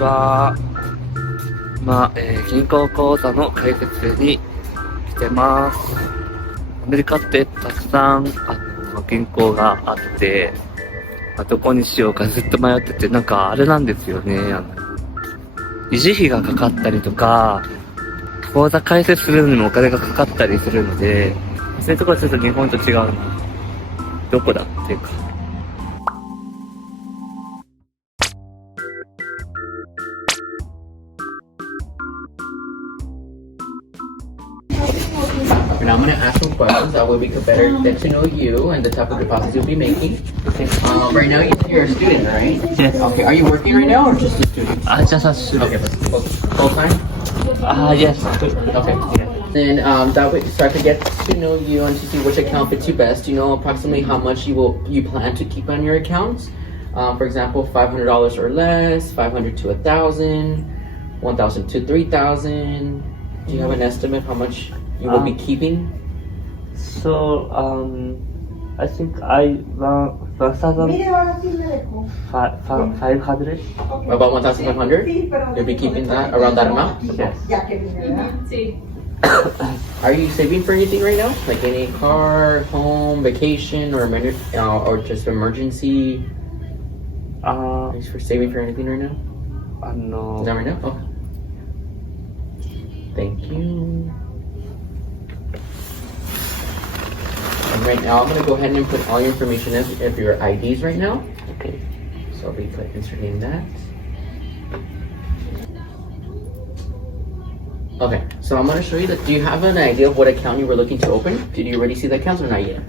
ちは。銀行口座の開設に来てます。アメリカってたくさん銀行があって、どこにしようかずっと迷ってて、なんかあれなんですよね。維持費がかかったりとか、口座開設するのにもお金がかかったりするので、そういうところはちょっと日本と違うな。どこだっていうか。Now I'm going to ask some questions that way we could better get to know you and the type of deposits you'll be making. Right now you said you're a student, right? Yes. Okay, are you working right now or just a student? Just a student. Okay, full time? Yes. Okay. Then that way, so I could get to know you and to see which account fits you best. You know approximately how much you plan to keep on your accounts. For example, $500 or less, $500 to $1,000, $1,000 to $3,000. Do you have an estimate how much you will be keeping? So, I think I want 1,500. About 1,500? You'll be keeping that around that amount? Yes. Are you saving for anything right now? Like any car, home, vacation, or just emergency? Are you saving for anything right now? No. Not right now? Okay. Thank you. And right now, I'm going to go ahead and input all your information of your IDs right now. Okay. So I'll be inserting that. Okay, so I'm going to show you that. Do you have an idea of what account you were looking to open? Did you already see the accounts or not yet?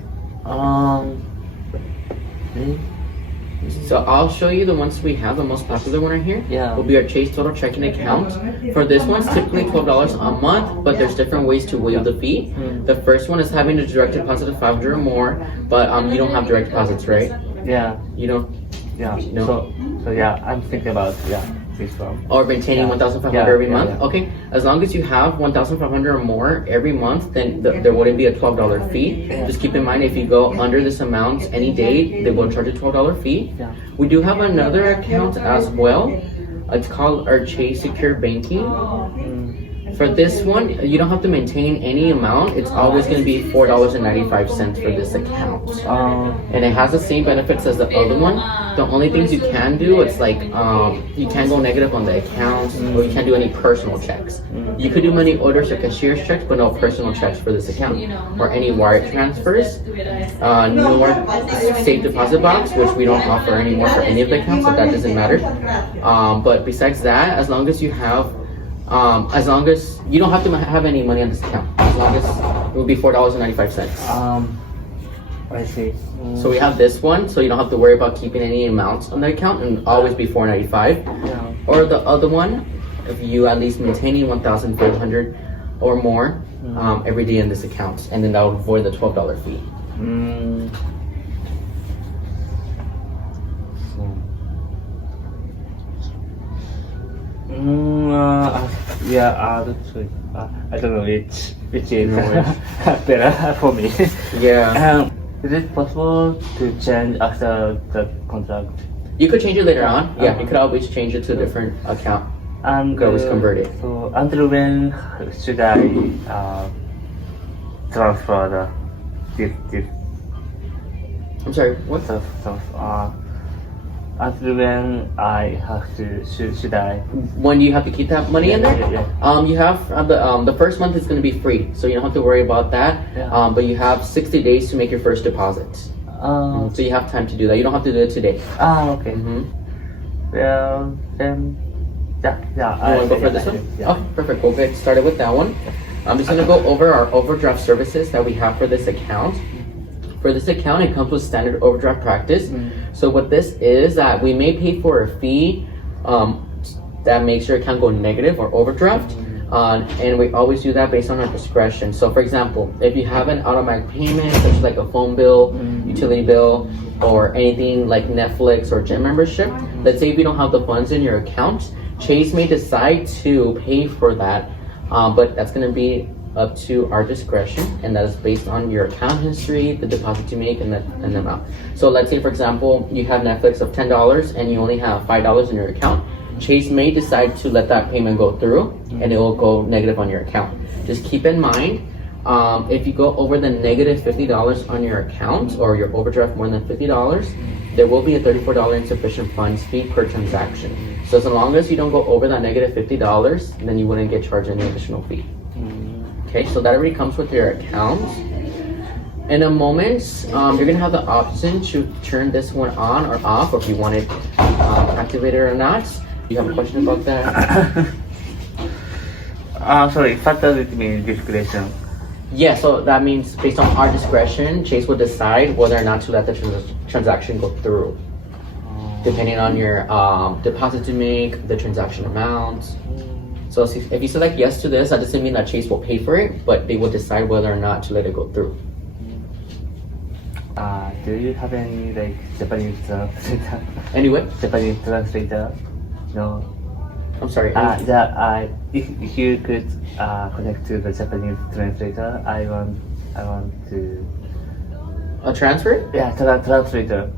So I'll show you the ones we have. The most popular one right here will be our Chase Total Checking account. For this one, it's typically $12 a month, but there's different ways to waive the fee. The first one is having a direct deposit of $500 or more, but you don't have direct deposits, right? Yeah. You don't? Yeah. No. So yeah, I'm thinking about this one. Or maintaining 1,500 every month? Okay. As long as you have 1,500 or more every month, then there wouldn't be a $12 fee. Just keep in mind, if you go under this amount any day, they will charge a $12 fee. We do have another account as well. It's called our Chase Secure Banking. For this one, you don't have to maintain any amount. It's always going to be $4.95 for this account. And it has the same benefits as the other one. The only things you can do, it's like you can't go negative on the account, or you can't do any personal checks. You could do money orders or cashier's checks, but no personal checks for this account, or any wire transfers. No more safe deposit box, which we don't offer anymore for any of the accounts, so that doesn't matter. But besides that, as long as you have as long as you don't have to have any money on this account, as long as it will be $4.95. I see. So we have this one, so you don't have to worry about keeping any amounts on the account, and always be $4.95. Or the other one, if you at least maintaining 1,500 or more every day in this account, and then that would avoid the $12 fee. That's right. I don't know which is better for me. Yeah. Is it possible to change after the contract? You could change it later on. Yeah, you could always change it to a different account. And you could always convert it. So until when should I transfer this? I'm sorry, what? Until when I have to should I? When do you have to keep that money in there? You have the first month is going to be free, so you don't have to worry about that. But you have 60 days to make your first deposit. So you have time to do that. You don't have to do it today. Okay. Well, then, You want to go for this one? Okay, perfect. We'll get started with that one. I'm just going to go over our overdraft services that we have for this account. For this account, it comes with standard overdraft practice. So what this is that we may pay for a fee that makes your account go negative or overdraft. And we always do that based on our discretion. So for example, if you have an automatic payment, such as like a phone bill, utility bill, or anything like Netflix or gym membership, let's say if you don't have the funds in your account, Chase may decide to pay for that, but that's going to be up to our discretion, and that is based on your account history, the deposit you make, and the amount. So let's say, for example, you have Netflix of $10 and you only have $5 in your account. Chase may decide to let that payment go through and it will go negative on your account. Just keep in mind, if you go over the negative $50 on your account or your overdraft more than $50, there will be a $34 insufficient funds fee per transaction. So as long as you don't go over that negative $50, then you wouldn't get charged any additional fee. Okay, so that already comes with your account. In a moment, you're gonna have the option to turn this one on or off, or if you want it activated or not. Do you have a question about that? Sorry, what does it mean, discretion? Yeah, so that means based on our discretion, Chase will decide whether or not to let the transaction go through, depending on your deposit to make, the transaction amount. So if you select yes to this, that doesn't mean that Chase will pay for it, but they will decide whether or not to let it go through. Do you have any like Japanese translator? Anyway, Japanese translator? No. I'm sorry. If you could connect to the Japanese translator, I want to. A transfer? Yeah, translator.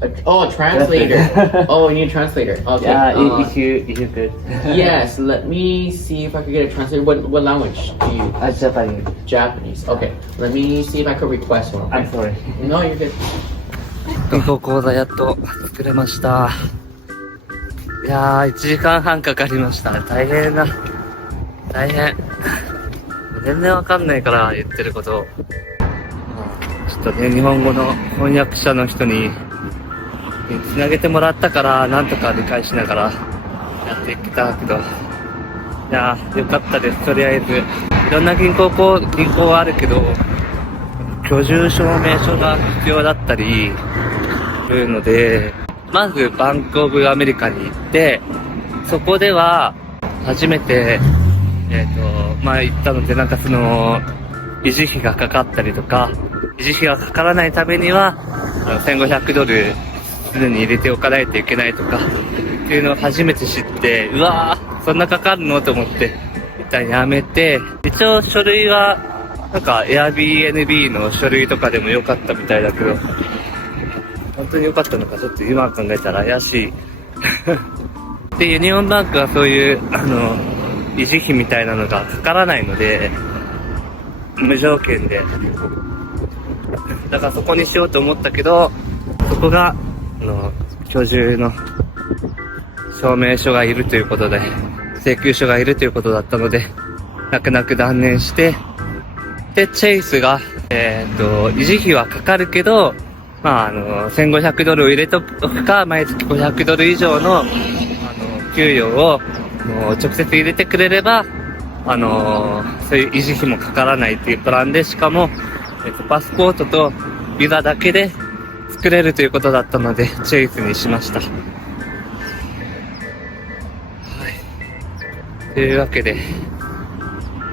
A translator. Oh, you need a translator. Okay. Yeah, if you could. Yes, let me see if I could get a translator. What language do you? Japanese. Japanese. Okay. Let me see if I could request one. I'm sorry. No, you're good. 銀行口座やっと作れました。いやー、1時間半かかりました。大変。全然わかんないから言ってること。ちょっとね、日本語の翻訳者の人につなげてもらったから、なんとか理解しながらやっていけたけど。いやー、よかったです。とりあえず。いろんな銀行はあるけど、居住証明書が必要だったりするので、まずバンクオブアメリカに行って、そこでは初めて、前言ったので、なんかその、維持費がかかったりとか、維持費がかからないためには、$1,500すでに入れておかないといけないとか、っていうのを初めて知って、うわー、そんなかかるのと思って、一旦やめて、一応書類は、なんか Airbnb の書類とかでも良かったみたいだけど、本当に良かったのかちょっと今考えたら怪しい。で、ユニオンバンクはそういう、維持費みたいなのがかからないので、無条件で。だからそこにしようと思ったけど、そこが、居住の証明書がいるということで、請求書がいるということだったので、泣く泣く断念して、で、チェイスが、維持費はかかるけど、まあ、$1,500を入れとくか、毎月$500以上の、給与を、直接入れてくれれば、そういう維持費もかからないっていうプランで、しかも、パスポートとビザだけで作れるということだったので、チェイスにしました。はい。というわけで、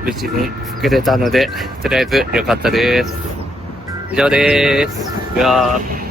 無事に作れたので、とりあえず良かったです。以上です。いやー。